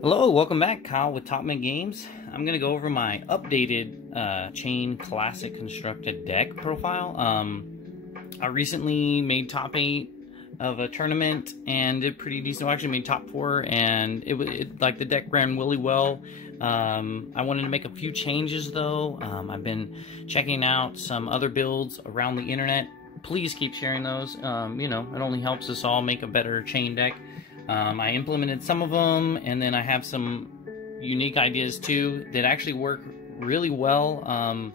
Hello, welcome back. Kyle with Top Mint Games. I'm going to go over my updated Chane Classic Constructed deck profile. I recently made top 8 of a tournament and did pretty decent. I actually made top 4, and like the deck ran really well. I wanted to make a few changes though. I've been checking out some other builds around the internet. Please keep sharing those. You know, it only helps us all make a better Chane deck. I implemented some of them, and then I have some unique ideas too that actually work really well.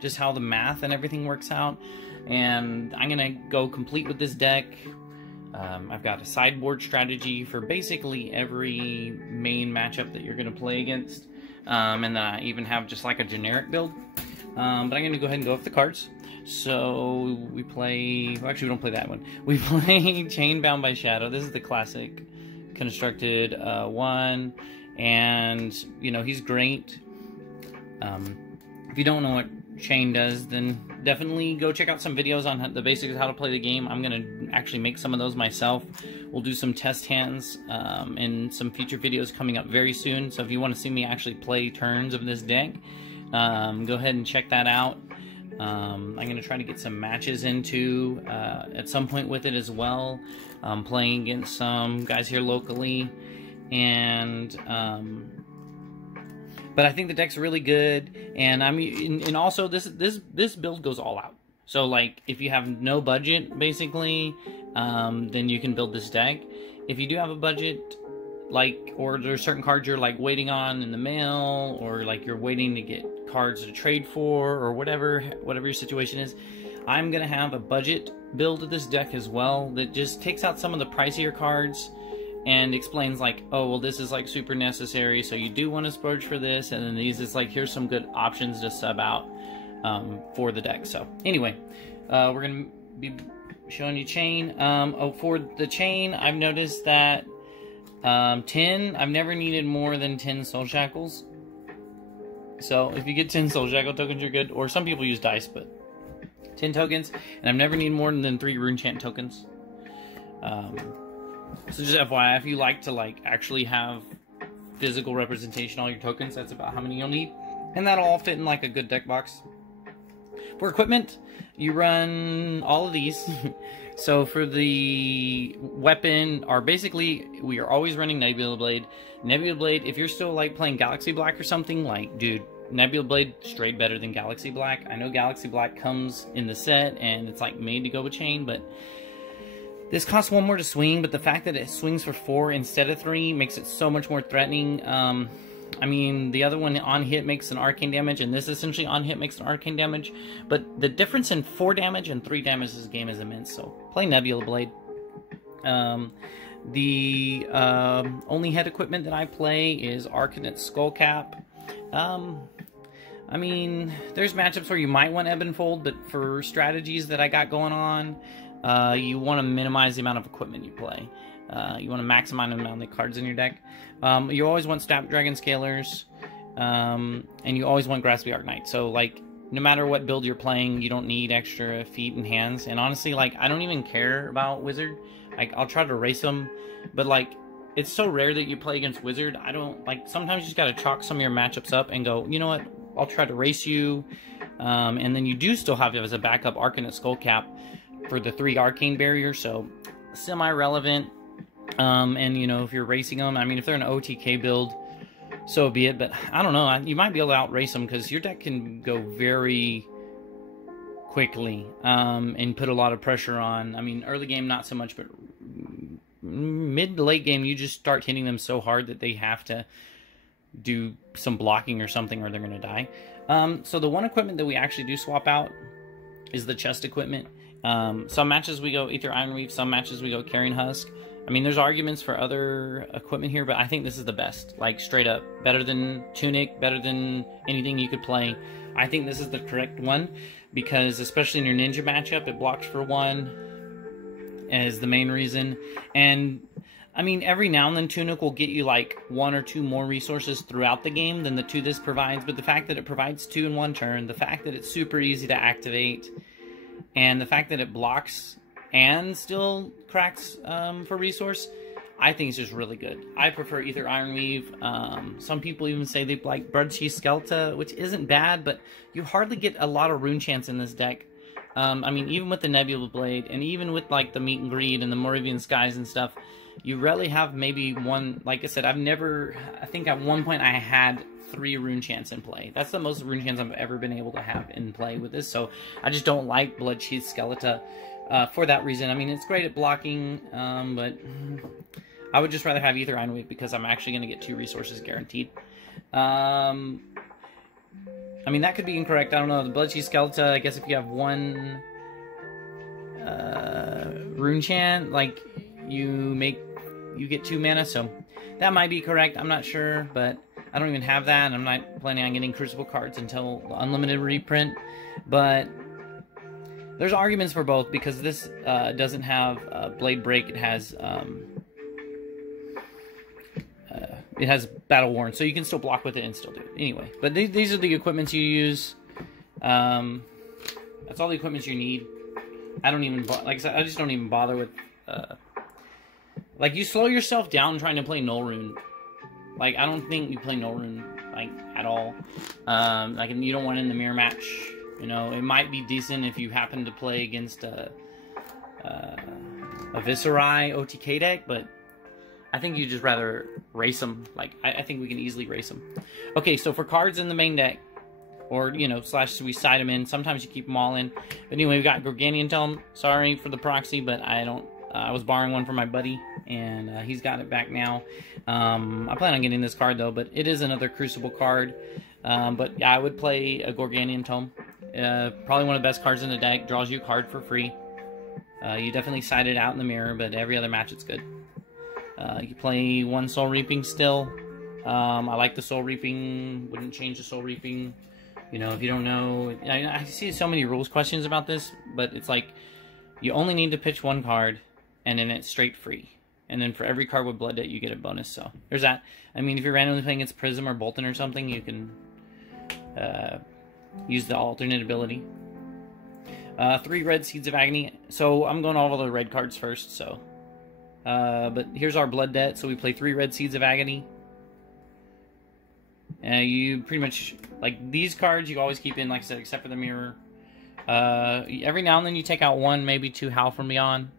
Just how the math and everything works out. And I'm gonna go complete with this deck. I've got a sideboard strategy for basically every main matchup that you're gonna play against. And then I even have just like a generic build. But I'm gonna go ahead and go with the cards. So we play, well, actually we don't play that one. We play Chane Bound by Shadow. This is the classic constructed one, and you know, he's great. If you don't know what Chane does, then definitely go check out some videos on the basics of how to play the game. I'm gonna actually make some of those myself. We'll do some test hands and some future videos coming up very soon. So if you want to see me actually play turns of this deck, go ahead and check that out. I'm going to try to get some matches into at some point with it as well. Playing against some guys here locally, and but I think the deck's really good. And and also this build goes all out. So like if you have no budget basically, then you can build this deck. If you do have a budget, like, or there's certain cards you're like waiting on in the mail, or like you're waiting to get cards to trade for, or whatever your situation is, I'm gonna have a budget build of this deck as well that just takes out some of the pricier cards and explains like, oh well, this is like super necessary, so you do want to splurge for this, and then these is like, here's some good options to sub out for the deck. So anyway, we're gonna be showing you Chane. For the Chane, I've noticed that 10, I've never needed more than 10 Soul Shackles. So if you get 10 Soul Shackle tokens, you're good. Or some people use dice, but 10 tokens. And I've never needed more than 3 Rune Chant tokens. So just FYI, if you like to like actually have physical representation of all your tokens, that's about how many you'll need. And that'll all fit in like a good deck box. For equipment, you run all of these. So for the weapon, basically we are always running Nebula Blade. Nebula Blade, if you're still like playing Galaxy Black or something, like, dude, Nebula Blade straight better than Galaxy Black. I know Galaxy Black comes in the set and it's like made to go with Chane, but this costs 1 more to swing. But the fact that it swings for 4 instead of 3 makes it so much more threatening. I mean, the other one on hit makes an arcane damage, and this essentially on hit makes an arcane damage. But the difference in 4 damage and 3 damage in this game is immense, so play Nebula Blade. The only head equipment that I play is Arcanate Skullcap. I mean, there's matchups where you might want Ebb and Fold, but for strategies that I got going on, you want to minimize the amount of equipment you play. You want to maximize the amount of cards in your deck. You always want Snapdragon Scalers, and you always want Graspy Arknight. So, like, no matter what build you're playing, you don't need extra feet and hands. And honestly, like, I don't even care about Wizard. Like, I'll try to race them, but, like, it's so rare that you play against Wizard. I don't, like, sometimes you just got to chalk some of your matchups up and go, you know what, I'll try to race you. And then you do still have as a backup Arcanate Skullcap for the 3 Arcane Barrier, so semi-relevant. And you know, if you're racing them, I mean, if they're an OTK build, so be it. But I don't know, you might be able to outrace them because your deck can go very quickly and put a lot of pressure on. I mean, early game not so much, but mid to late game you just start hitting them so hard that they have to do some blocking or something, or they're gonna die. So the one equipment that we actually do swap out is the chest equipment. Some matches we go Aether Iron Reef, some matches we go Carrion Husk. I mean, there's arguments for other equipment here, but I think this is the best. Like, straight up. Better than Tunic, better than anything you could play. I think this is the correct one, because especially in your ninja matchup, it blocks for 1 as the main reason. And, I mean, every now and then Tunic will get you, like, 1 or 2 more resources throughout the game than the 2 this provides. But the fact that it provides 2 in 1 turn, the fact that it's super easy to activate, and the fact that it blocks and still cracks for resource, I think it's just really good. I prefer either Ironweave. Some people even say they like Bloodchief Skeleton, which isn't bad, but you hardly get a lot of rune chance in this deck. I mean, even with the Nebula Blade, and even with like the Meet and Greet and the Moravian Skies and stuff, you rarely have maybe one. Like I said, I think at one point I had 3 rune chance in play. That's the most rune chance I've ever been able to have in play with this, so I just don't like Bloodchief Skeleton for that reason. I mean, it's great at blocking, but I would just rather have either Ironweave because I'm actually going to get 2 resources guaranteed. I mean, that could be incorrect. I don't know. The Bloodchief Skeleton, I guess if you have 1 rune chant, like, you get 2 mana, so that might be correct. I'm not sure, but I don't even have that, and I'm not planning on getting Crucible cards until the Unlimited reprint. But there's arguments for both, because this doesn't have Blade Break. It has Battle Worn, so you can still block with it and still do it. Anyway, but these are the equipments you use. That's all the equipments you need. I don't even, like I said, I just don't even bother with, like, you slow yourself down trying to play Null Rune. Like, I don't think you play Null Rune, like, at all. Like, you don't want it in the mirror match. You know, it might be decent if you happen to play against a Viserai OTK deck, but I think you'd just rather race them. Like, I think we can easily race them. Okay, so for cards in the main deck, or, you know, / we side them in. Sometimes you keep them all in. But anyway, we got Gorganian Tome. Sorry for the proxy, but I don't... I was borrowing one from my buddy, and he's got it back now. I plan on getting this card, though, but it is another Crucible card. But yeah, I would play a Gorganian Tome. Probably one of the best cards in the deck. Draws you a card for free. You definitely side it out in the mirror, but every other match it's good. You play 1 Soul Reaping still. I like the Soul Reaping. Wouldn't change the Soul Reaping. You know, if you don't know... I see so many rules questions about this, but it's like, you only need to pitch 1 card, and then it's straight free. And then for every card with Blood Debt, you get a bonus, so there's that. I mean, if you're randomly playing against Prism or Bolton or something, you can use the alternate ability. 3 red Seeds of Agony. So I'm going all the red cards first, so... but here's our Blood Debt, so we play 3 red Seeds of Agony. You pretty much, like, these cards you always keep in, like I said, except for the mirror. Every now and then you take out 1, maybe 2 Howl from Beyond.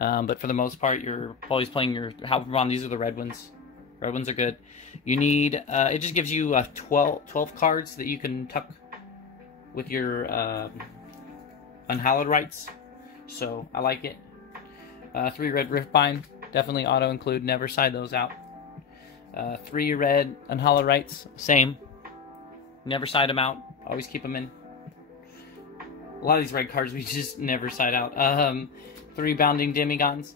But for the most part, you're always playing your Howl from Beyond. These are the red ones. Red ones are good. You need, it just gives you 12 cards that you can tuck with your Unhallowed Rites. So, I like it. 3 red Riftbind, definitely auto-include, never side those out. 3 red Unhallowed Rites, same. Never side them out, always keep them in. A lot of these red cards we just never side out. 3 Bounding Demigods,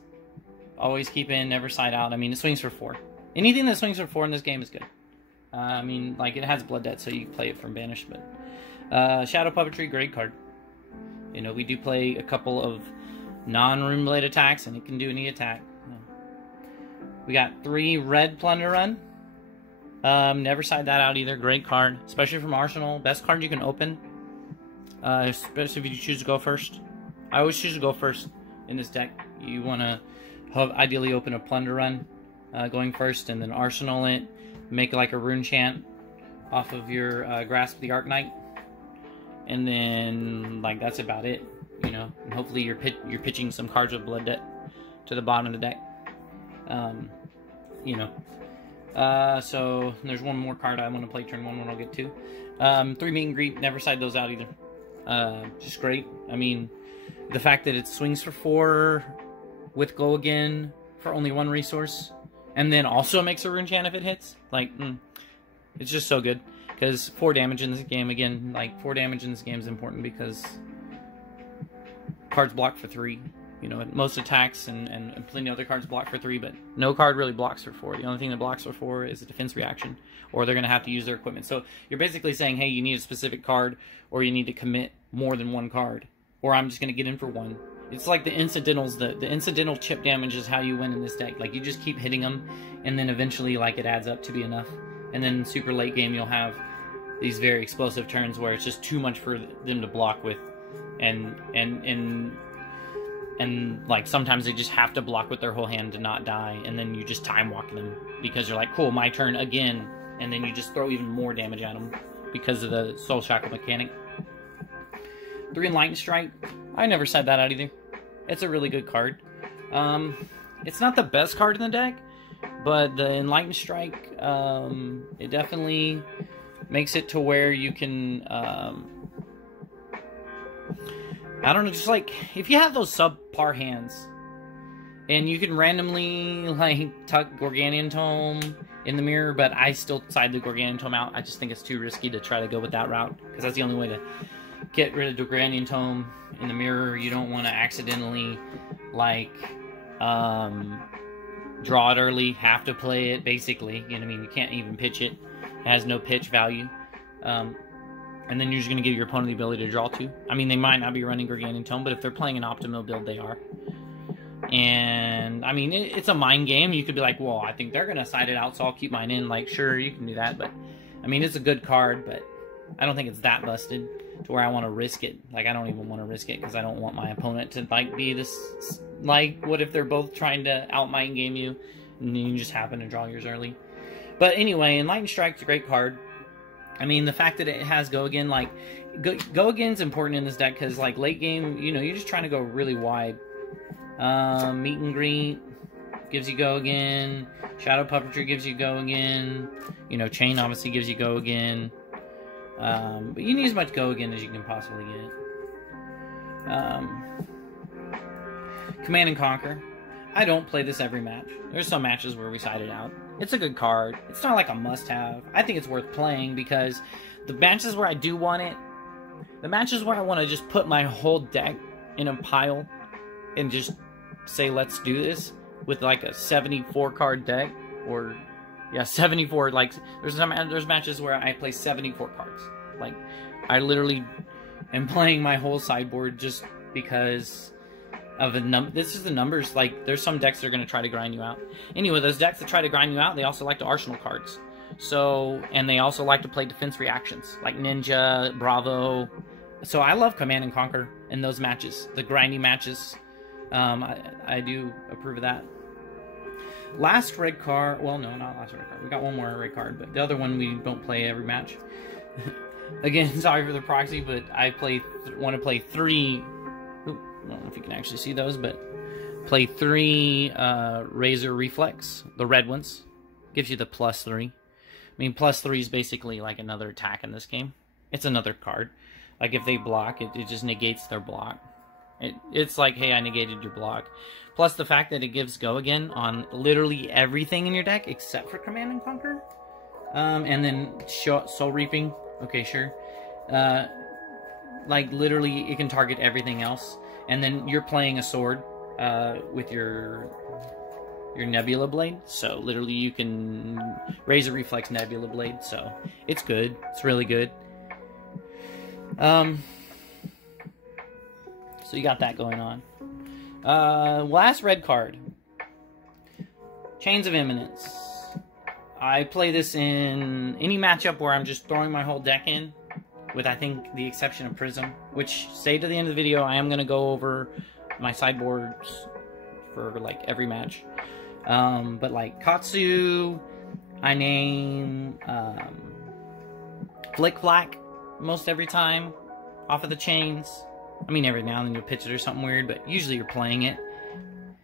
always keep in, never side out. I mean, it swings for 4. Anything that swings for 4 in this game is good. I mean, like, it has Blood Debt, so you can play it from Banish, but... Shadow Puppetry, great card. You know, we do play a couple of non-Rune Blade attacks, and it can do any attack. We got 3 red Plunder Run. Never side that out either. Great card, especially from Arsenal. Best card you can open, especially if you choose to go first. I always choose to go first in this deck. You want to ideally open a Plunder Run going first, and then Arsenal it. Make like a Rune Chant off of your Grasp of the Arknight, and then like that's about it. You know, and hopefully you're pitching some cards with Blood Debt to the bottom of the deck. You know, so there's one more card I want to play turn 1 when I'll get to. 3 Meet and Greet, never side those out either. Just great. I mean, the fact that it swings for 4 with Go Again for only 1 resource, and then also makes a Rune Chant if it hits, like, it's just so good. Because 4 damage in this game, again, like, 4 damage in this game is important because cards block for 3. You know, most attacks and plenty of other cards block for 3, but no card really blocks for 4. The only thing that blocks for 4 is a defense reaction, or they're going to have to use their equipment. So you're basically saying, hey, you need a specific card, or you need to commit more than 1 card, or I'm just going to get in for 1. It's like the incidentals. The incidental chip damage is how you win in this deck. Like, you just keep hitting them, and then eventually, like, it adds up to be enough. And then super late game, you'll have these very explosive turns where it's just too much for them to block with, and and like sometimes they just have to block with their whole hand to not die, and then you just time walk them because you're like, cool, my turn again, and then you just throw even more damage at them because of the Soul Shackle mechanic. 3 Enlightened Strike. I never said that out either. It's a really good card. It's not the best card in the deck, but the Enlightened Strike, it definitely makes it to where you can, I don't know, just like, if you have those subpar hands, and you can randomly, like, tuck Gorganian Tome in the mirror, but I still side the Gorganian Tome out. I just think it's too risky to try to go with that route, because that's the only way to get rid of Gorganian Tome in the mirror. You don't want to accidentally, like, draw it early, have to play it, basically. You know what I mean? You can't even pitch it. It has no pitch value. And then you're just going to give your opponent the ability to draw 2. I mean, they might not be running Gorganian Tome, but if they're playing an optimal build, they are. And, I mean, it's a mind game. You could be like, well, I think they're going to side it out, so I'll keep mine in. Like, sure, you can do that, but, I mean, it's a good card, but I don't think it's that busted to where I want to risk it. Like, I don't even want to risk it because I don't want my opponent to, like, be this, like, what if they're both trying to out-mind game you, and you just happen to draw yours early. But anyway, Enlightened Strike's a great card. I mean, the fact that it has Go Again, like, Go Again's important in this deck because, like, late game, you know, you're just trying to go really wide. Meet and Greet gives you Go Again. Shadow Puppetry gives you Go Again. You know, Chane obviously gives you Go Again. But you need as much Go Again as you can possibly get. Command and Conquer. I don't play this every match. There's some matches where we side it out. It's a good card. It's not like a must-have. I think it's worth playing because the matches where I do want it, the matches where I want to just put my whole deck in a pile and just say, let's do this with like a 74-card deck, or, yeah, 74, like, there's matches where I play 74 cards. Like, I literally am playing my whole sideboard just because of this is the numbers. Like, there's some decks that are going to try to grind you out. Anyway, those decks that try to grind you out, they also like to arsenal cards. So, and they also like to play defense reactions, like Ninja, Bravo. So I love Command and Conquer in those matches, the grindy matches. I do approve of that. Last red card, well, no, not last red card. We got one more red card, but the other one we don't play every match. Again, sorry for the proxy, but I want to play 3... I don't know if you can actually see those, but play 3 Razor Reflex, the red ones. Gives you the +3. I mean, +3 is basically like another attack in this game. It's another card. Like, if they block, it just negates their block. It's like, hey, I negated your block. Plus the fact that it gives Go Again on literally everything in your deck except for Command and Conquer. And then Soul Reaping. Okay, sure. Like, literally, it can target everything else. And then you're playing a sword with your Nebula Blade. So, literally, you can raise a Reflex Nebula Blade. So, it's good. It's really good. So, you got that going on. Last red card. Chains of Imminence. I play this in any matchup where I'm just throwing my whole deck in, with, I think, the exception of Prism, which, stay to the end of the video, I am going to go over my sideboards for, like, every match. But, like, Katsu, I name Flick Flack most every time off of the chains. I mean, every now and then you'll pitch it or something weird, but usually you're playing it.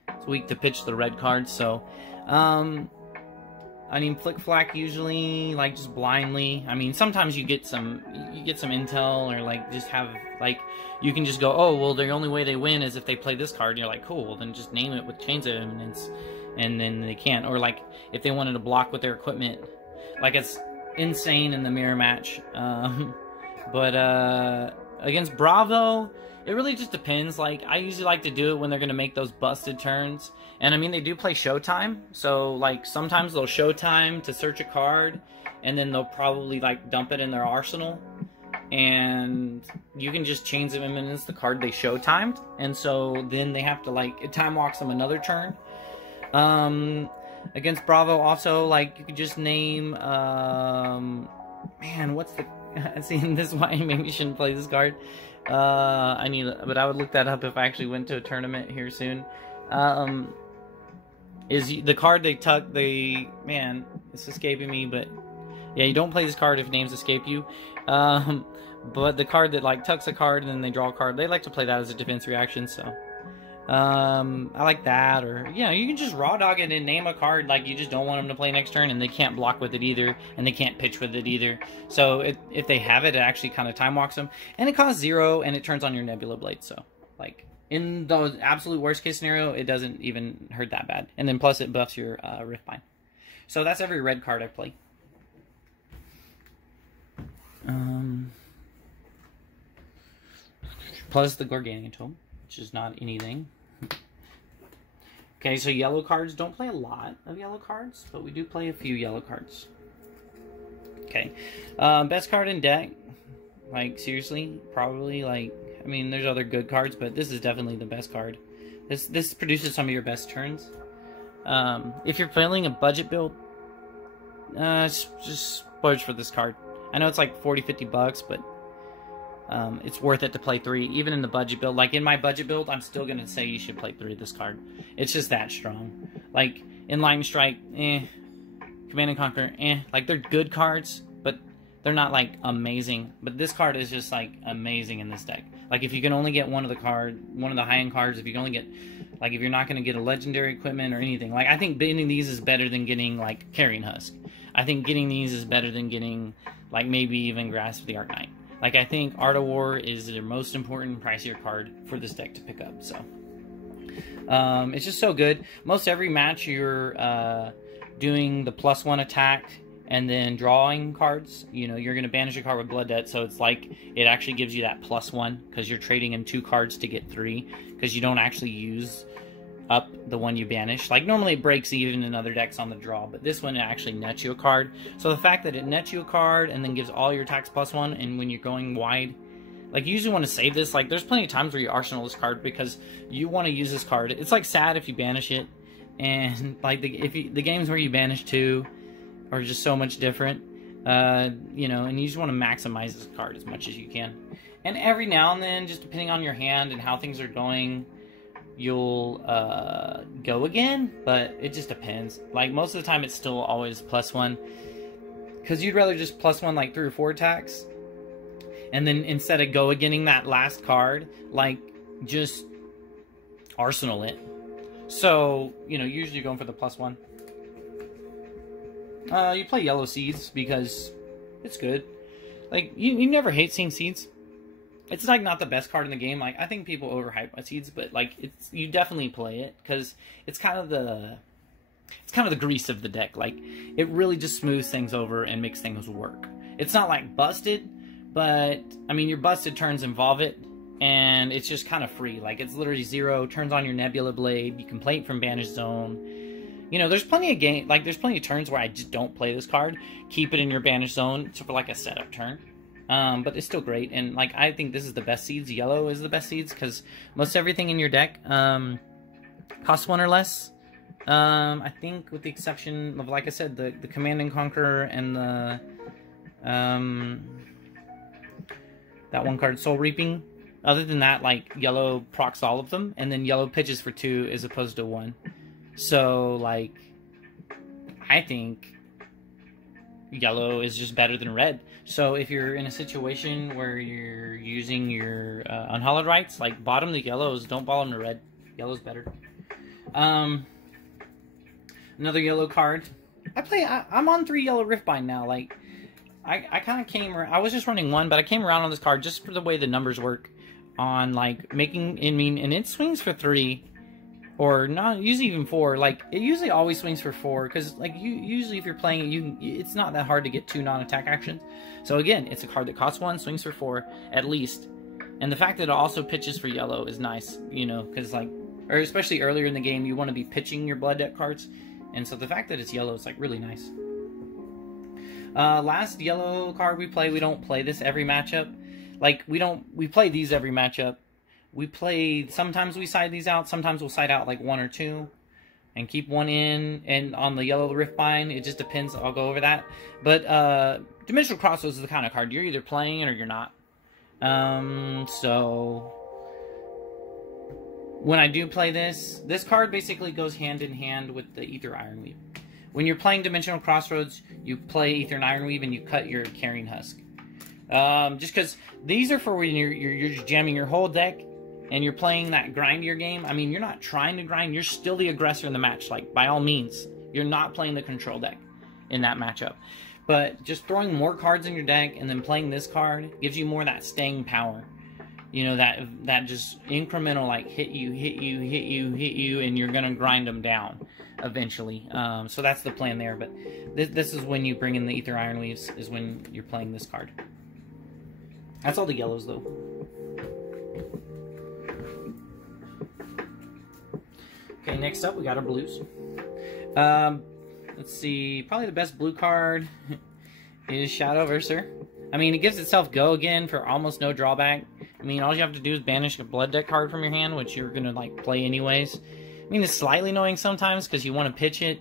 It's weak to pitch the red cards, so... I mean, Flick Flack usually, like, just blindly. I mean, sometimes you get some intel, or, like, just have, like, you can just go, oh, well, the only way they win is if they play this card, and you're like, cool, well, then just name it with Chains of Imminence, and then they can't. Or, like, if they wanted to block with their equipment, like, it's insane in the mirror match. But, against Bravo, it really just depends. Like, I usually like to do it when they're going to make those busted turns. And, I mean, they do play Showtime. So, like, sometimes they'll Showtime to search a card, and then they'll probably, like, dump it in their arsenal. And you can just Chains of Imminence the card they Showtimed. And so then they have to, like, it time walks them another turn. Against Bravo, also, like, you could just name, man, what's the... See, this is why maybe you shouldn't play this card. but I would look that up if I actually went to a tournament here soon. Is the card they tuck, man, it's escaping me, but yeah, you don't play this card if names escape you. But the card that like tucks a card and then they draw a card, they like to play that as a defense reaction, so I like that. Or you can just raw dog it and name a card like you just don't want them to play next turn, and they can't block with it either, and they can't pitch with it either. So if they have it, it actually kind of time walks them, and it costs 0, and it turns on your Nebula Blade. So like in the absolute worst case scenario, it doesn't even hurt that bad, and then plus it buffs your Riftbind. So that's every red card I play. Plus the Gargantuan Tome, which is not anything. Okay, so yellow cards, don't play a lot of yellow cards, but we do play a few yellow cards. Okay, best card in deck, like seriously, probably like, I mean, there's other good cards, but this is definitely the best card. This produces some of your best turns. If you're playing a budget build, just splurge for this card. I know it's like 40-50 bucks, but it's worth it to play 3, even in the budget build. Like in my budget build, I'm still gonna say you should play 3 of this card. It's just that strong. Like in Lightning Strike, Command and Conquer, like they're good cards, but they're not like amazing. But this card is just like amazing in this deck. Like if you can only get one of the high-end cards, if you can only get, like if you're not gonna get a legendary equipment or anything, like I think getting these is better than getting like Carrion Husk. I think getting these is better than getting like maybe even Grasp of the Arcanite. Like, I think Art of War is their most important, pricier card for this deck to pick up, so. It's just so good. Most every match, you're doing the +1 attack and then drawing cards. You know, you're going to banish a card with Blood Debt, so it's like, it actually gives you that +1, because you're trading in 2 cards to get 3, because you don't actually use up the one you banish. Like normally it breaks even in other decks on the draw, but this one actually nets you a card. So the fact that it nets you a card and then gives all your attacks +1, and when you're going wide, like you usually want to save this. Like there's plenty of times where you arsenal this card because you want to use this card. It's like sad if you banish it, and like the games where you banish 2 are just so much different. You know, and you just want to maximize this card as much as you can. And every now and then, just depending on your hand and how things are going, you'll go again, but it just depends. Like most of the time it's still always +1, because you'd rather just +1 like 3 or 4 attacks, and then instead of go again that last card, like just arsenal it. So you know, usually you're going for the +1. You play Yellow Seeds because it's good. Like you never hate seeing Seeds. It's like not the best card in the game. Like I think people overhype Seeds, but like you definitely play it because it's kind of the grease of the deck. Like it really just smooths things over and makes things work. It's not like busted, but I mean your busted turns involve it, and it's just kind of free. Like it's literally 0, turns on your Nebula Blade. You can play it from Banished Zone. You know, there's plenty of there's plenty of turns where I just don't play this card. Keep it in your Banished Zone for like a setup turn. But it's still great, and like I think this is the best Seeds. Yellow is the best Seeds because most everything in your deck costs 1 or less. I think with the exception of, like I said, the Command and Conquer and the that one card, Soul Reaping. Other than that, like yellow procs all of them, and then yellow pitches for 2 as opposed to 1. So like I think yellow is just better than red. So if you're in a situation where you're using your unhallowed rights, like bottom the yellows, don't bottom the red. Yellow's better. Another yellow card. I'm on 3 yellow Riftbind now. Like I kind of I was just running 1, but I came around on this card just for the way the numbers work on like making, and it swings for 3. Or not, usually even 4. Like it usually always swings for 4, because like usually if you're playing it, it's not that hard to get 2 non-attack actions. So again, it's a card that costs 1, swings for 4 at least, and the fact that it also pitches for yellow is nice, you know, because like, or especially earlier in the game, you want to be pitching your Blood Debt cards, and so the fact that it's yellow is like really nice. Last yellow card we don't play this every matchup. Like we play these every matchup. We play, sometimes we side these out, sometimes we'll side out like 1 or 2 and keep 1 in, and on the yellow Riftbind, it just depends, I'll go over that. But Dimensional Crossroads is the kind of card, you're either playing it or you're not. So when I do play this card basically goes hand in hand with the Aether Ironweave. When you're playing Dimensional Crossroads, you play Aether Ironweave and you cut your Carrying Husk. Just because these are for when you're just jamming your whole deck and you're playing that grindier game. I mean, you're not trying to grind. You're still the aggressor in the match. Like, by all means, you're not playing the control deck in that matchup. But just throwing more cards in your deck and then playing this card gives you more of that staying power. You know, that just incremental, like, hit you, and you're going to grind them down eventually. So that's the plan there. But this is when you bring in the Aether Ironweaves, is when you're playing this card. That's all the yellows, though. Okay, next up, we got our blues. Let's see, probably the best blue card is Shadowverser. I mean, it gives itself go again for almost no drawback. I mean, all you have to do is banish a blood deck card from your hand, which you're going to, like, play anyways. I mean, it's slightly annoying sometimes because you want to pitch it,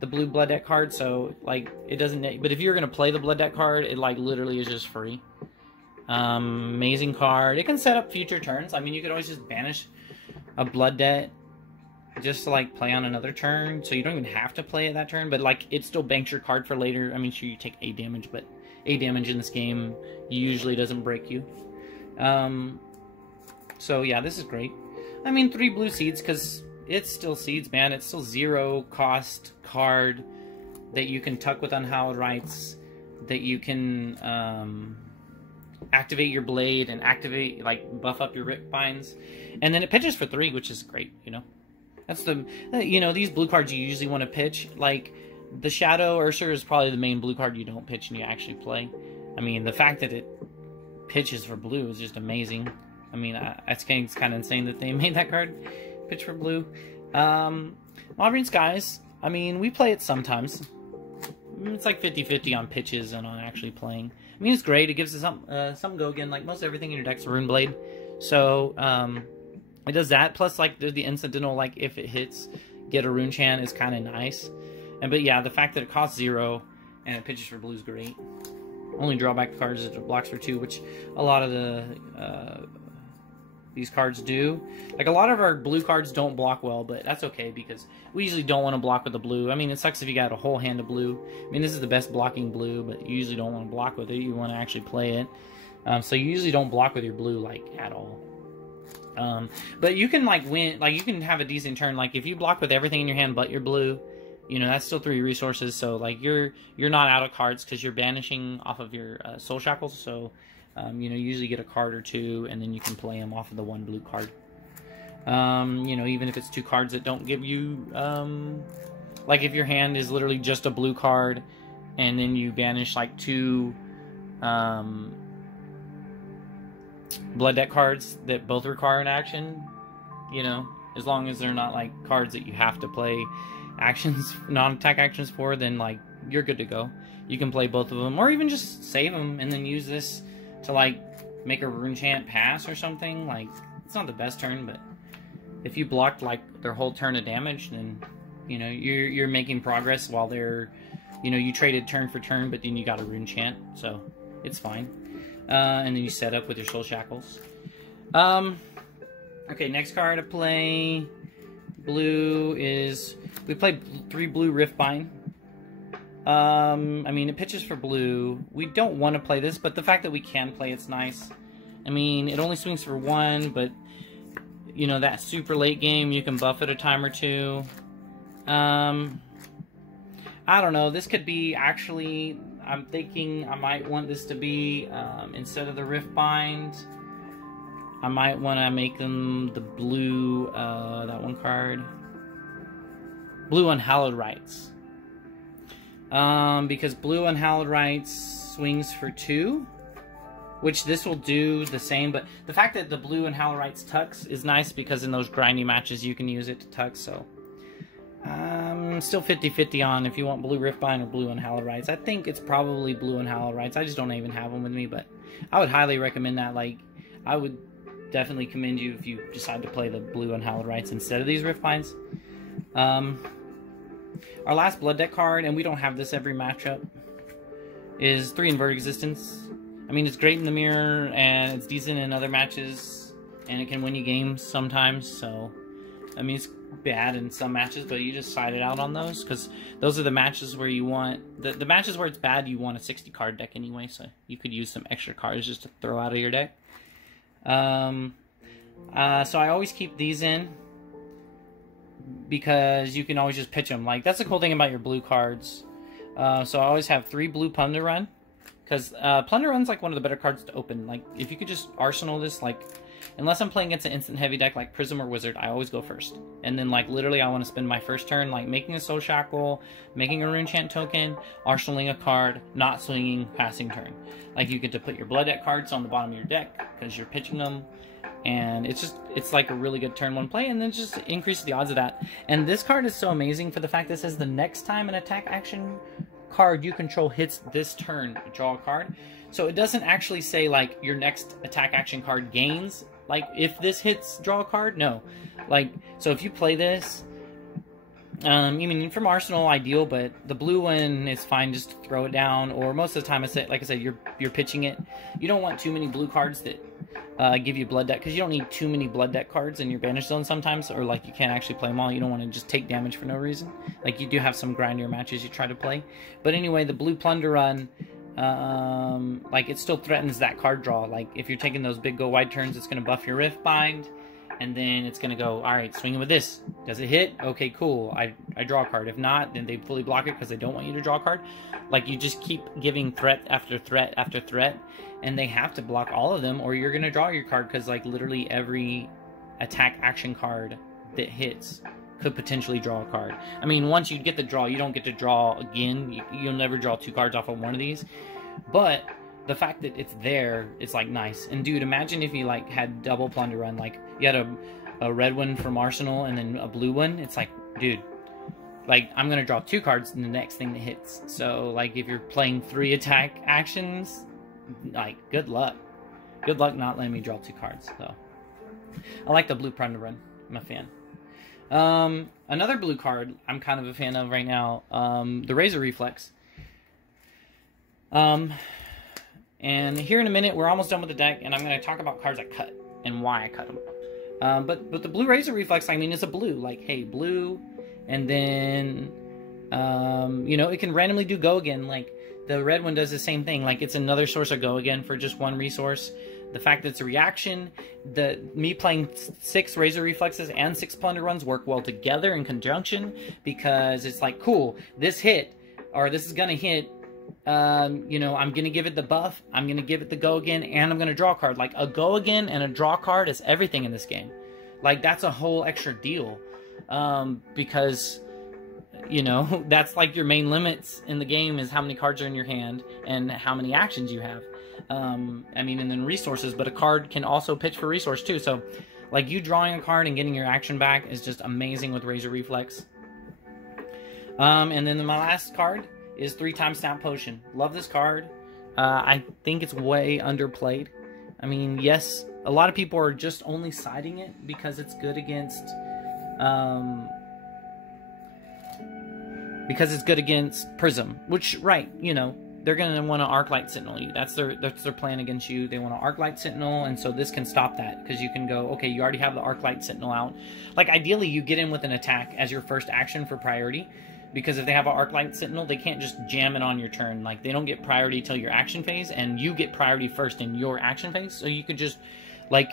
the blue blood deck card, so, like, it doesn't... But if you're going to play the blood deck card, it, like, literally is just free. Amazing card. It can set up future turns. I mean, you could always just banish a blood debt just to, like, play on another turn, so you don't even have to play it that turn, but, like, it still banks your card for later. I mean, sure, you take 8 damage, but 8 damage in this game usually doesn't break you. So, yeah, this is great. I mean, 3 blue seeds, because it's still seeds, man. It's still 0 cost card that you can tuck with Unhallowed Rites, that you can, activate your blade and activate, like, buff up your Ripvines. And then it pitches for 3, which is great, you know? That's the, you know, these blue cards you usually want to pitch. Like, the Shadow Ursur is probably the main blue card you don't pitch and you actually play. I mean, the fact that it pitches for blue is just amazing. I mean, it's kind of insane that they made that card pitch for blue. Mauvrion Skies, I mean, we play it sometimes. It's like 50-50 on pitches and on actually playing. I mean, it's great. It gives us some go again. Like, most everything in your deck's a Rune Blade. So, it does that. Plus, like, the incidental, like, if it hits, get a Rune Chane is kind of nice. But yeah, the fact that it costs 0 and it pitches for blue is great. Only drawback cards is it blocks for 2, which a lot of the these cards do. Like, a lot of our blue cards don't block well, but that's okay because we usually don't want to block with the blue. I mean, it sucks if you got a whole hand of blue. I mean, this is the best blocking blue, but you usually don't want to block with it. You want to actually play it. So you usually don't block with your blue, like, at all. But you can, like, win, like, you can have a decent turn. Like, if you block with everything in your hand but your blue, you know, that's still 3 resources. So, like, you're not out of cards because you're banishing off of your Soul Shackles. So, you know, you usually get a card or 2, and then you can play them off of the 1 blue card. You know, even if it's 2 cards that don't give you, like, if your hand is literally just a blue card, and then you banish, like, 2, blood deck cards that both require an action, you know, as long as they're not, like, cards that you have to play actions, non-attack actions for, then, like, you're good to go. You can play both of them, or even just save them and then use this to, like, make a Rune Chant pass or something. Like, it's not the best turn, but if you blocked, like, their whole turn of damage, then, you know, you're making progress while they're, you know, you traded turn for turn, but then you got a Rune Chant, so it's fine. And then you set up with your Soul Shackles. Okay, next card to play blue is, we played 3 blue Riftbind. I mean, it pitches for blue. We don't want to play this, but the fact that we can play it's nice. I mean, it only swings for 1, but, you know, that super late game, you can buff it a time or 2. I don't know, this could be actually, I'm thinking I might want this to be, instead of the Riftbind, I might want to make them the blue, that one card, blue Unhallowed Rites. Because blue Unhallowed Rites swings for 2, which this will do the same, but the fact that the blue Unhallowed Rites tucks is nice because in those grindy matches you can use it to tuck, so still 50-50 on if you want blue Riftbind or blue Unhallowed Rites. I think it's probably blue Unhallowed Rites. I just don't even have them with me, but I would highly recommend that. Like, I would definitely commend you if you decide to play the blue Unhallowed Rites instead of these Riftbinds. Our last blood deck card, and we don't have this every matchup, is 3 Invert Existence. I mean, it's great in the mirror, and it's decent in other matches, and it can win you games sometimes, so... I mean, it's bad in some matches, but you just side it out on those, because those are the matches where you want... The matches where it's bad, you want a 60-card deck anyway, so you could use some extra cards just to throw out of your deck. So I always keep these in, because you can always just pitch them. Like, that's the cool thing about your blue cards. So I always have 3 blue Plunder Run, because Plunder Run's like one of the better cards to open. Like, if you could just arsenal this, like... Unless I'm playing against an instant heavy deck like Prism or Wizard, I always go first. And then, like, literally I want to spend my first turn, like, making a Soul Shackle, making a Rune Chant token, arsenaling a card, not swinging, passing turn. Like, you get to put your Blood Deck cards on the bottom of your deck, because you're pitching them. And it's like a really good turn 1 play, and then just increases the odds of that. And this card is so amazing for the fact that it says the next time an attack action card you control hits this turn, draw a card. So it doesn't actually say, like, your next attack action card gains. Like, if this hits, draw a card? No. Like, so if you play this, I mean, from Arsenal, ideal, but the blue one is fine, just throw it down. Or most of the time, like I said, you're pitching it. You don't want too many blue cards that give you blood deck, because you don't need too many blood deck cards in your banish zone sometimes, or, like, you can't actually play them all. You don't want to just take damage for no reason. Like, you do have some grindier matches you try to play. But anyway, the blue Plunder Run... like, it still threatens that card draw. Like, if you're taking those big go wide turns, it's going to buff your Rift Bind, and then it's going to go, alright, swinging with this. Does it hit? Okay, cool. I draw a card. If not, then they fully block it because they don't want you to draw a card. Like, you just keep giving threat after threat after threat, and they have to block all of them, or you're going to draw your card, because, like, literally every attack action card that hits could potentially draw a card. I mean, once you get the draw, you don't get to draw again. You'll never draw 2 cards off of one of these. But the fact that it's there, it's, like, nice. And, dude, imagine if you, like, had double Plunder Run. Like, you had a red one from Arsenal and then a blue one. It's like, dude, like, I'm going to draw 2 cards in the next thing that hits. So, like, if you're playing 3 attack actions, like, good luck. Good luck not letting me draw 2 cards. So, I like the blue Plunder Run. I'm a fan. Another blue card I'm kind of a fan of right now, the Razor Reflex. And here in a minute, we're almost done with the deck, and I'm going to talk about cards I cut and why I cut them. But the blue Razor Reflex, I mean, it's a blue. Like, hey, blue, and then, you know, it can randomly do go again. Like, the red one does the same thing. Like, it's another source of go again for just 1 resource. The fact that it's a reaction, me playing 6 Razor Reflexes and 6 Plunder Runs work well together in conjunction, because it's like, cool, this hit, or this is going to hit, you know, I'm going to give it the buff, I'm going to give it the go again, and I'm going to draw a card. Like, a go again and a draw card is everything in this game. Like, that's a whole extra deal, because, you know, that's like your main limits in the game is how many cards are in your hand and how many actions you have. I mean, and then resources, but a card can also pitch for resource too. So, like, you drawing a card and getting your action back is just amazing with Razor Reflex. And then my last card is 3x Snap Potion. Love this card. I think it's way underplayed. I mean, yes, a lot of people are just only citing it because it's good against, Prism, which, right, you know, they're going to want to Arclight Sentinel you. That's their plan against you. They want to Arclight Sentinel, and so this can stop that, because you can go, okay, you already have the Arclight Sentinel out. Like, ideally, you get in with an attack as your first action for priority, because if they have an Arclight Sentinel, they can't just jam it on your turn. Like, they don't get priority till your action phase, and you get priority first in your action phase, so you could just, like...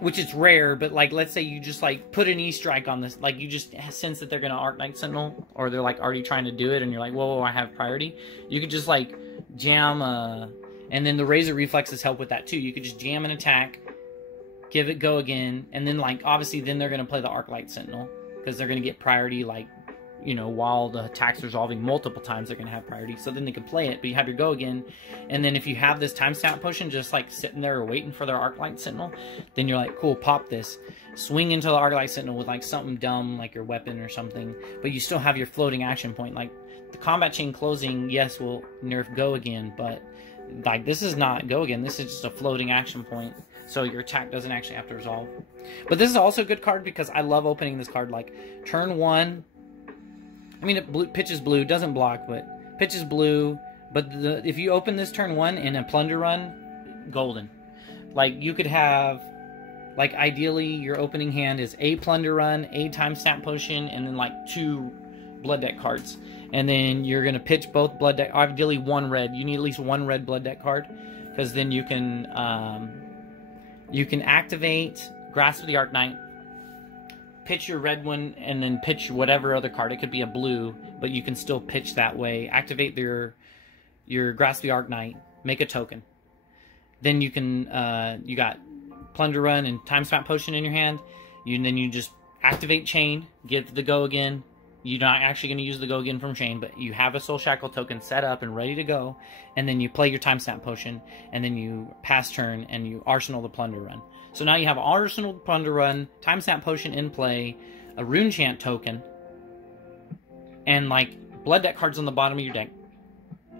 Which is rare, but, like, let's say you just, like, put an E-Strike on this. Like, you just sense that they're going to Arclight Sentinel, or they're, like, already trying to do it, and you're like, whoa, I have priority. You could just, like, jam, and then the Razor Reflexes help with that, too. You could just jam an attack, give it go again, and then, like, obviously, then they're going to play the Arclight Sentinel, because they're going to get priority, like, you know, while the attack's resolving multiple times, they're going to have priority. So then they can play it, but you have your go again. And then if you have this time stamp potion just, like, sitting there waiting for their Arclight Sentinel, then you're like, cool, pop this. Swing into the Arclight Sentinel with, like, something dumb, like your weapon or something. But you still have your floating action point. Like, the combat chain closing, yes, will nerf go again, but, like, this is not go again. This is just a floating action point. So your attack doesn't actually have to resolve. But this is also a good card because I love opening this card. Like, turn 1... I mean, it pitches blue, doesn't block, but pitches blue, But if you open this turn 1 in a plunder run, golden. Like, you could have, like, ideally your opening hand is a plunder run, a time stamp potion, and then like 2 blood deck cards. And then you're going to pitch both blood deck, ideally 1 red. You need at least 1 red blood deck card, because then you can activate Grasp of the Arknight, pitch your red one, and then pitch whatever other card. It could be a blue, but you can still pitch that way. Activate your Grasp of the Arknight, make a token. Then you can, you got Plunder Run and Time Stamp Potion in your hand. Then you just activate Chane, get the go again. You're not actually going to use the go again from Chane, but you have a Soul Shackle token set up and ready to go. And then you play your Time Stamp Potion, and then you pass turn, and you arsenal the Plunder Run. So now you have Arsenal Plunder Run, Time Stamp Potion in play, a Rune Chant token, and like blood deck cards on the bottom of your deck.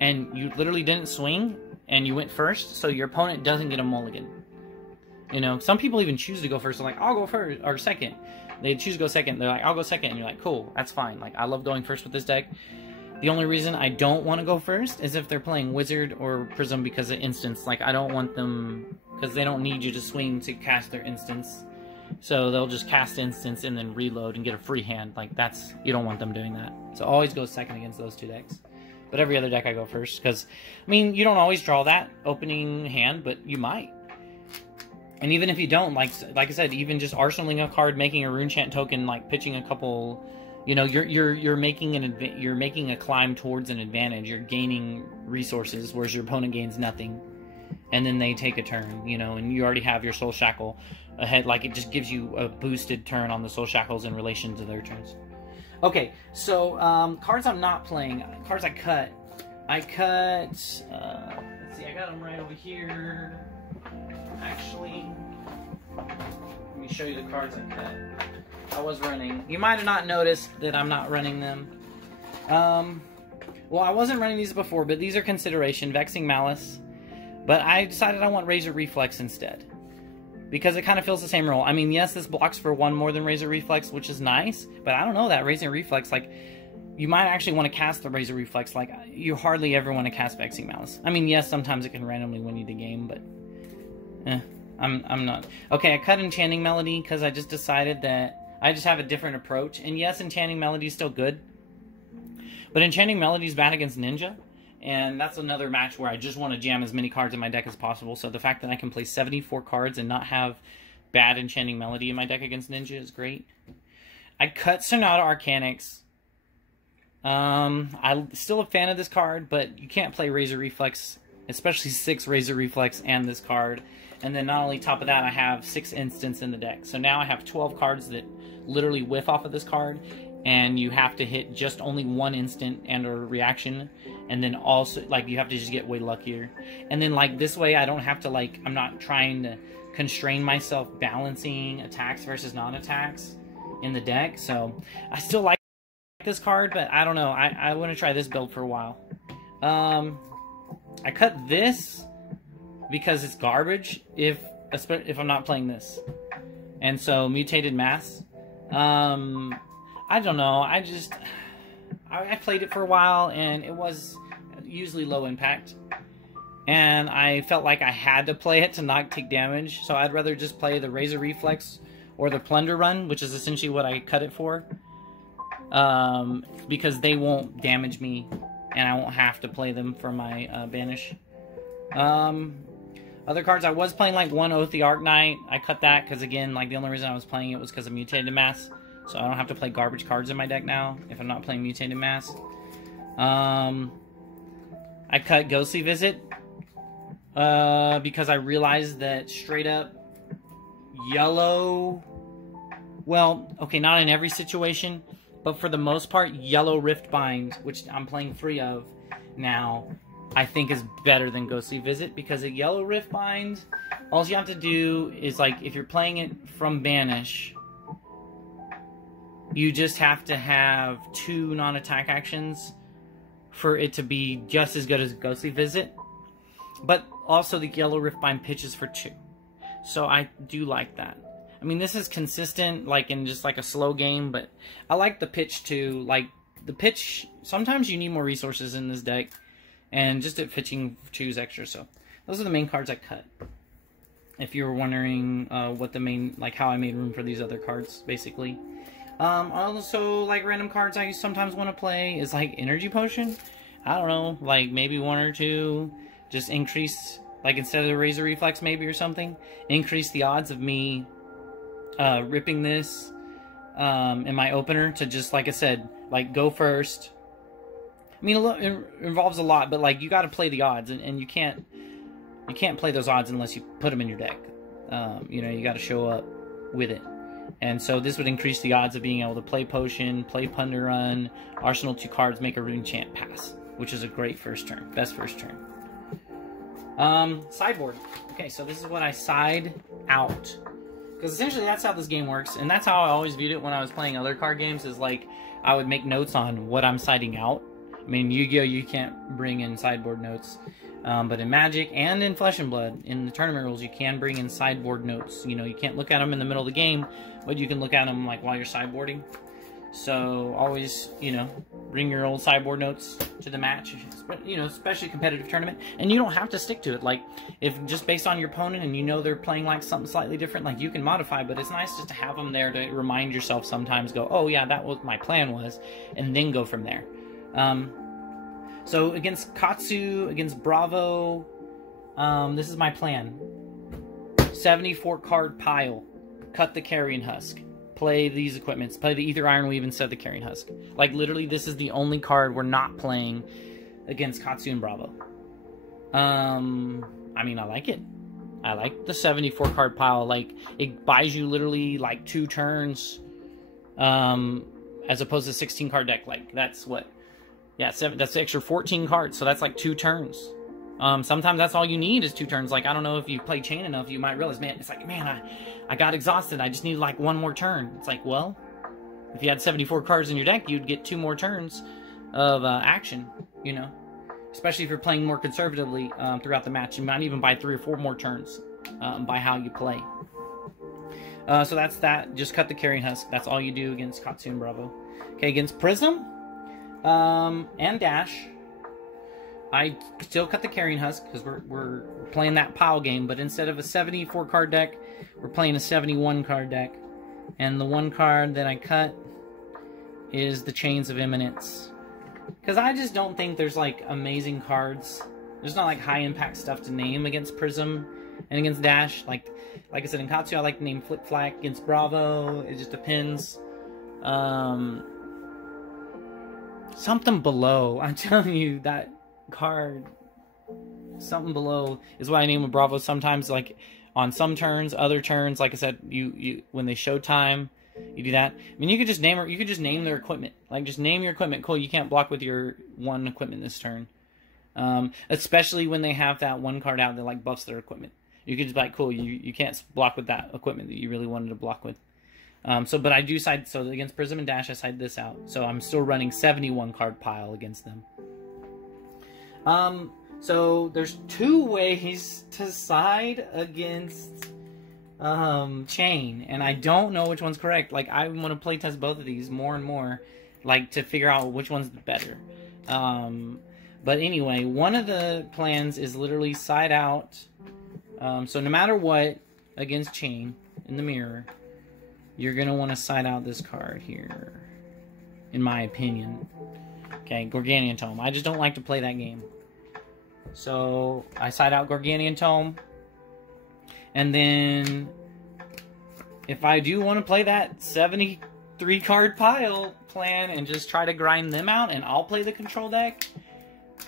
And you literally didn't swing, and you went first, so your opponent doesn't get a mulligan. You know, some people even choose to go first. They're like, I'll go first, or second. They choose to go second. They're like, I'll go second. And you're like, cool, that's fine. Like, I love going first with this deck. The only reason I don't want to go first is if they're playing Wizard or Prism because of instants. Like, I don't want them, because they don't need you to swing to cast their instants. So they'll just cast instants and then reload and get a free hand. Like, that's, you don't want them doing that. So always go second against those 2 decks. But every other deck I go first, because, I mean, you don't always draw that opening hand, but you might. And even if you don't, like I said, even just arsenaling a card, making a Rune Chant token, like pitching a couple, you know, you're making a climb towards an advantage. You're gaining resources, whereas your opponent gains nothing, and then they take a turn, you know, and you already have your Soul Shackle ahead. Like, it just gives you a boosted turn on the Soul Shackles in relation to their turns. Okay, so cards I'm not playing, cards I cut. Let's see, I got them right over here. Actually, let me show you the cards I cut. I was running. You might have not noticed that I'm not running them. Well, I wasn't running these before, but these are consideration. Vexing Malice. But I decided I want Razor Reflex instead, because it kind of fills the same role. I mean, yes, this blocks for 1 more than Razor Reflex, which is nice, but I don't know, that Razor Reflex, like, you might actually want to cast the Razor Reflex. Like, you hardly ever want to cast Vexing Malice. I mean, yes, sometimes it can randomly win you the game, but I'm not. Okay, I cut Enchanting Melody because I just decided that I just have a different approach. And yes, Enchanting Melody is still good, but Enchanting Melody is bad against Ninja, and that's another match where I just want to jam as many cards in my deck as possible. So the fact that I can play 74 cards and not have bad Enchanting Melody in my deck against Ninja is great. I cut Sonata Arcanix. I'm still a fan of this card, but you can't play Razor Reflex, especially 6 Razor Reflex and this card. And then not only top of that, I have 6 instants in the deck. So now I have 12 cards that literally whiff off of this card, and you have to hit just only 1 instant and or reaction, and then also, like, you have to just get way luckier. And then, like, this way I don't have to, like, I'm not trying to constrain myself balancing attacks versus non-attacks in the deck. So I still like this card, but I don't know. I want to try this build for a while. I cut this because it's garbage if I'm not playing this. And so Mutated Mass. I don't know. I played it for a while, and it was usually low impact. And I felt like I had to play it to not take damage. So I'd rather just play the Razor Reflex or the Plunder Run, which is essentially what I cut it for. Because they won't damage me, and I won't have to play them for my Banish. Other cards, I was playing like 1 Oath the Arknight. I cut that because, again, like, the only reason I was playing it was because of Mutated Mass. So I don't have to play garbage cards in my deck now if I'm not playing Mutated Mass. I cut Ghostly Visit because I realized that straight up yellow, well, okay, not in every situation, but for the most part, yellow Rift Bind, which I'm playing free of now, I think is better than Ghostly Visit, because a yellow Rift Bind, all you have to do is, like, if you're playing it from Banish, you just have to have 2 non-attack actions for it to be just as good as Ghostly Visit. But also the yellow Rift Bind pitches for 2. So I do like that. I mean, this is consistent, like, in just, like, a slow game, but I like the pitch, too. Like, the pitch, sometimes you need more resources in this deck. and just at fetching 2's extra. So those are the main cards I cut. If you were wondering what the main, like how I made room for these other cards, basically. Also, like random cards I sometimes want to play is like Energy Potion. I don't know, like maybe 1 or 2, just increase, like instead of the Razor Reflex maybe or something, increase the odds of me ripping this in my opener to just, like I said, like go first. I mean, it involves a lot, but like you got to play the odds, and you can't play those odds unless you put them in your deck. You know, you got to show up with it. And so this would increase the odds of being able to play Potion, play Plunder Run, Arsenal 2 cards, make a Rune Chant, pass, which is a great first turn, best first turn. Sideboard. Okay, so this is what I side out. Because essentially that's how this game works, and that's how I always viewed it when I was playing other card games, is like, I would make notes on what I'm siding out. I mean, Yu-Gi-Oh! You can't bring in sideboard notes. But in Magic and in Flesh and Blood, in the tournament rules, you can bring in sideboard notes. You know, you can't look at them in the middle of the game, but you can look at them like while you're sideboarding. So always, you know, bring your old sideboard notes to the match, you know, especially competitive tournament. And you don't have to stick to it. Like, if just based on your opponent and you know they're playing like something slightly different, like you can modify, but it's nice just to have them there to remind yourself sometimes, go, oh yeah, that was my plan was, and then go from there. So against Katsu, against Bravo, this is my plan. 74 card pile. Cut the Carrion Husk. Play these equipments. Play the Ether Iron Weave instead of the Carrion Husk. Like, literally, this is the only card we're not playing against Katsu and Bravo. I mean, I like it. I like the 74 card pile. Like, it buys you literally, like, 2 turns, as opposed to 16 card deck. Like, that's what... Yeah, that's the extra 14 cards, so that's like 2 turns. Sometimes that's all you need is 2 turns. Like, I don't know if you play Chane enough, you might realize, man, it's like, man, I got exhausted. I just need like 1 more turn. It's like, well, if you had 74 cards in your deck, you'd get 2 more turns of action, you know. Especially if you're playing more conservatively throughout the match. You might even buy 3 or 4 more turns by how you play. So that's that. Just cut the Carrion Husk. That's all you do against Katsu and Bravo. Okay, against Prism and Dash, I still cut the Carrion Husk because we're playing that pile game, but instead of a 74 card deck, we're playing a 71 card deck. And the 1 card that I cut is the Chains of Imminence. Because I just don't think there's like amazing cards. There's not like high impact stuff to name against Prism and against Dash. Like I said, in Katsu, I like to name Flip Flack. Against Bravo, it just depends. Something Below. I'm telling you, that card, Something Below, is what I name a Bravo sometimes. Like on some turns, other turns, like I said, you when they show time, you do that. I mean, you could just name their equipment. Like, just name your equipment. Cool, you can't block with your 1 equipment this turn. Especially when they have that 1 card out that like buffs their equipment. You could just be like, cool, you can't block with that equipment that you really wanted to block with. But I do side, so against Prism and Dash, I side this out. So I'm still running 71 card pile against them. So there's 2 ways to side against Chane, and I don't know which one's correct. Like, I want to playtest both of these more and more, like, to figure out which one's better. But anyway, one of the plans is literally side out. So no matter what, against Chane in the mirror, you're going to want to side out this card here, in my opinion. Okay, Gorganian Tome. I just don't like to play that game. So, I side out Gorganian Tome. And then, if I do want to play that 73 card pile plan and just try to grind them out, and I'll play the control deck,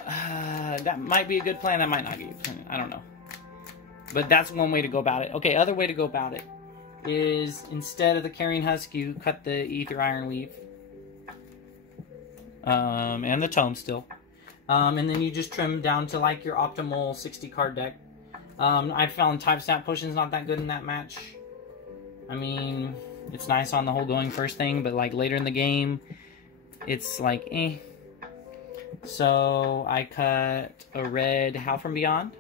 that might be a good plan. That might not be a good plan. I don't know. But that's one way to go about it. Okay, other way to go about it is, instead of the Carrion Husk, you cut the Ether Iron Weave. And the Tome still. And then you just trim down to like your optimal 60 card deck. I found Type Snap Potion's not that good in that match. I mean, it's nice on the whole going first thing, but like later in the game, it's like, eh. So I cut a red Howl from Beyond.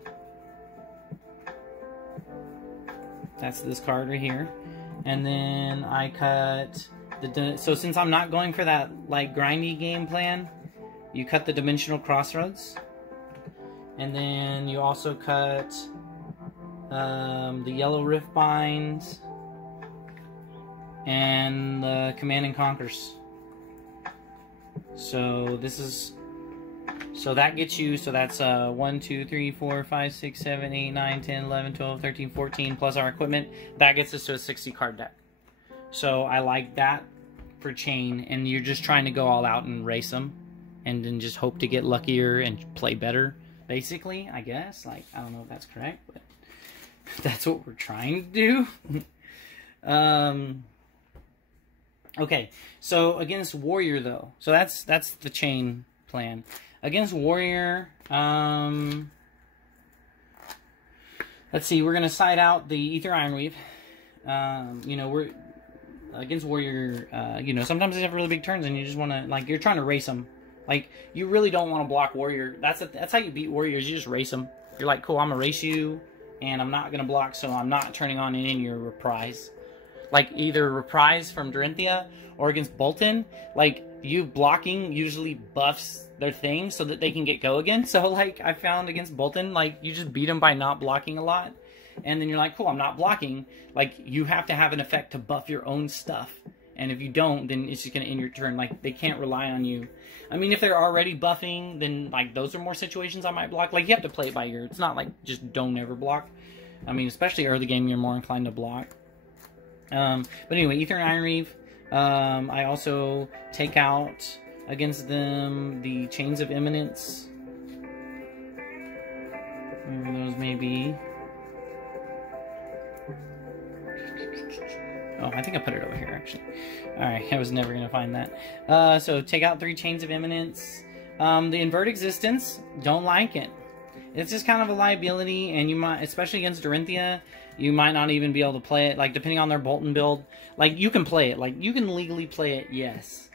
That's this card right here. And then I cut so since I'm not going for that like grindy game plan, you cut the Dimensional Crossroads. And then you also cut the yellow rift binds and the Command and Conquers. So this is, so that gets you, so that's 1, 2, 3, 4, 5, 6, 7, 8, 9, 10, 11, 12, 13, 14 plus our equipment. That gets us to a 60 card deck. So I like that for Chane, and you're just trying to go all out and race them and then just hope to get luckier and play better, basically, I guess. Like, I don't know if that's correct, but that's what we're trying to do. Okay, so against Warrior, though. So that's the Chane plan. Against Warrior, let's see, we're going to side out the Ether Ironweave. You know, we're against Warrior, you know, sometimes they have really big turns and you just want to, like, you're trying to race them. Like, you really don't want to block Warrior. That's how you beat Warriors. You just race them. You're like, cool, I'm going to race you, and I'm not going to block, so I'm not turning on any of your reprise. Like, either reprise from Dorinthia or against Bolton, like, you blocking usually buffs their thing so that they can get go again. So, like, I found against Bolton, like, you just beat them by not blocking a lot. And then you're like, cool, I'm not blocking. Like, you have to have an effect to buff your own stuff. And if you don't, then it's just going to end your turn. Like, they can't rely on you. I mean, if they're already buffing, then, like, those are more situations I might block. Like, you have to play it by ear. It's not like just don't ever block. I mean, especially early game, you're more inclined to block. But anyway, Ether and Ironweave. I also take out against them the Chains of Eminence. Those may be... Oh, I think I put it over here, actually. Alright, I was never going to find that. So, take out 3 Chains of Eminence. The Invert Existence, don't like it. It's just kind of a liability, and you might, especially against Dorinthia, you might not even be able to play it, like, depending on their Bolton build. Like, you can play it. Like, you can legally play it, yes.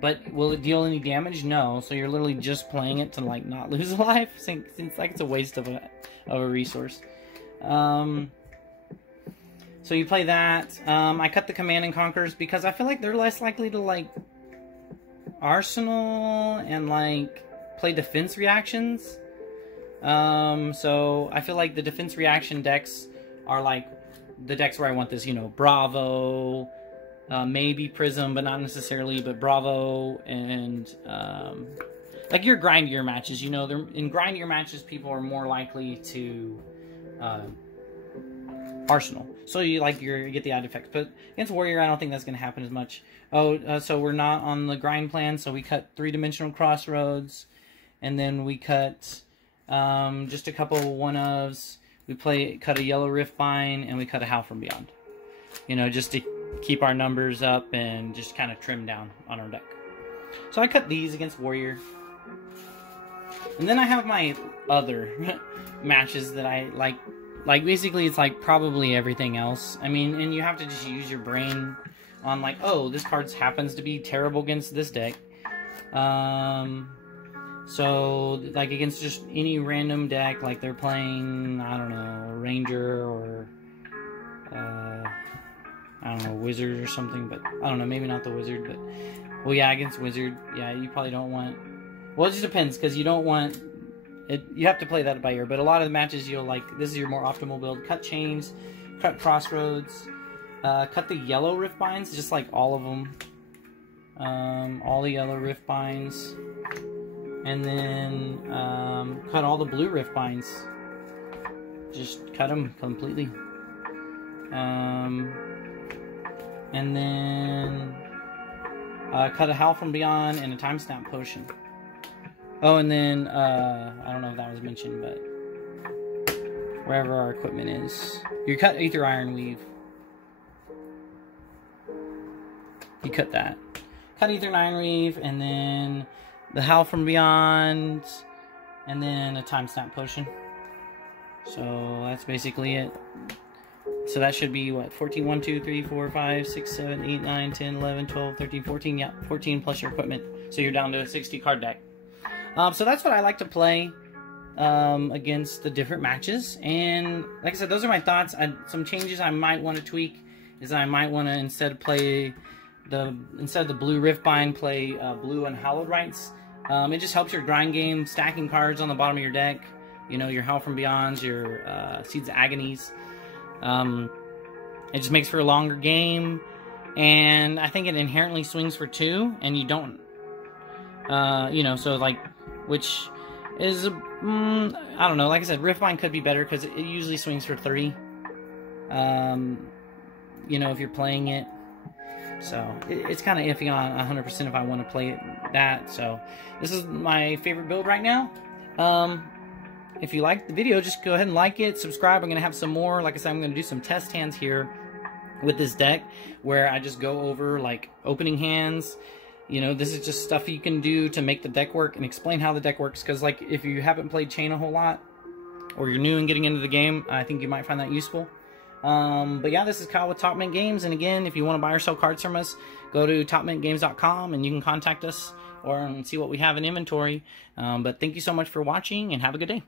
But will it deal any damage? No. So you're literally just playing it to, like, not lose a life. It's like it's a waste of a resource. So you play that. I cut the Command and Conquers because I feel like they're less likely to, like, Arsenal and, like, play defense reactions. So I feel like the defense reaction decks are, like, the decks where I want this, you know, Bravo, maybe Prism, but not necessarily, but Bravo, and, like, your grindier matches, you know, in grindier matches, people are more likely to, Arsenal. So you get the added effects. But against Warrior, I don't think that's going to happen as much. Oh, so we're not on the grind plan, so we cut 3-dimensional Crossroads, and then we cut just a couple one-ofs. We cut a Yellow Rift Bind, and we cut a Howl from Beyond. You know, just to keep our numbers up and just kind of trim down on our deck. So I cut these against Warrior. And then I have my other matches that I like. Like, basically, it's like probably everything else. I mean, and you have to just use your brain on, like, oh, this card happens to be terrible against this deck. So, like, against just any random deck, like they're playing, I don't know, a Ranger or, I don't know, Wizard or something, but, I don't know, maybe not the Wizard, but, well, yeah, against Wizard, yeah, you probably don't want, well, it just depends, because you don't want... you have to play that by ear, but a lot of the matches you'll like, this is your more optimal build. Cut Chains, cut Crossroads, cut the Yellow Rift Binds, just like all of them. All the Yellow Rift Binds. And then cut all the Blue Rift Binds. Just cut them completely. And then cut a Howl from Beyond and a Time Snap Potion. Oh, and then, I don't know if that was mentioned, but wherever our equipment is. You cut Ether Ironweave. You cut that. Cut Ether Ironweave, and then the Howl from Beyond, and then a Time Snap Potion. So that's basically it. So that should be, what, 14, 1, 2, 3, 4, 5, 6, 7, 8, 9, 10, 11, 12, 13, 14, yeah, 14 plus your equipment. So you're down to a 60 card deck. So that's what I like to play against the different matches. And like I said, those are my thoughts. Some changes I might want to tweak is I might want to instead of the Blue Riftbind, play Blue Unhallowed Rites. It just helps your grind game, stacking cards on the bottom of your deck. You know, your Hell from Beyonds, your Seeds of Agonies. It just makes for a longer game, and I think it inherently swings for 2, and you don't, you know, so like, which is, I don't know, like I said, Riftbind could be better, because it usually swings for 3, you know, if you're playing it. So it's kind of iffy on 100% if I want to play it that. So this is my favorite build right now. If you liked the video, just go ahead and like it, subscribe. I'm going to have some more. Like I said, I'm going to do some test hands here with this deck where I just go over like opening hands. You know, this is just stuff you can do to make the deck work and explain how the deck works. Because like if you haven't played Chane a whole lot, or you're new and getting into the game, I think you might find that useful. But yeah, this is Kyle with Top Mint Games, and again, if you want to buy or sell cards from us, go to topmintgames.com and you can contact us or see what we have in inventory. But thank you so much for watching, and have a good day.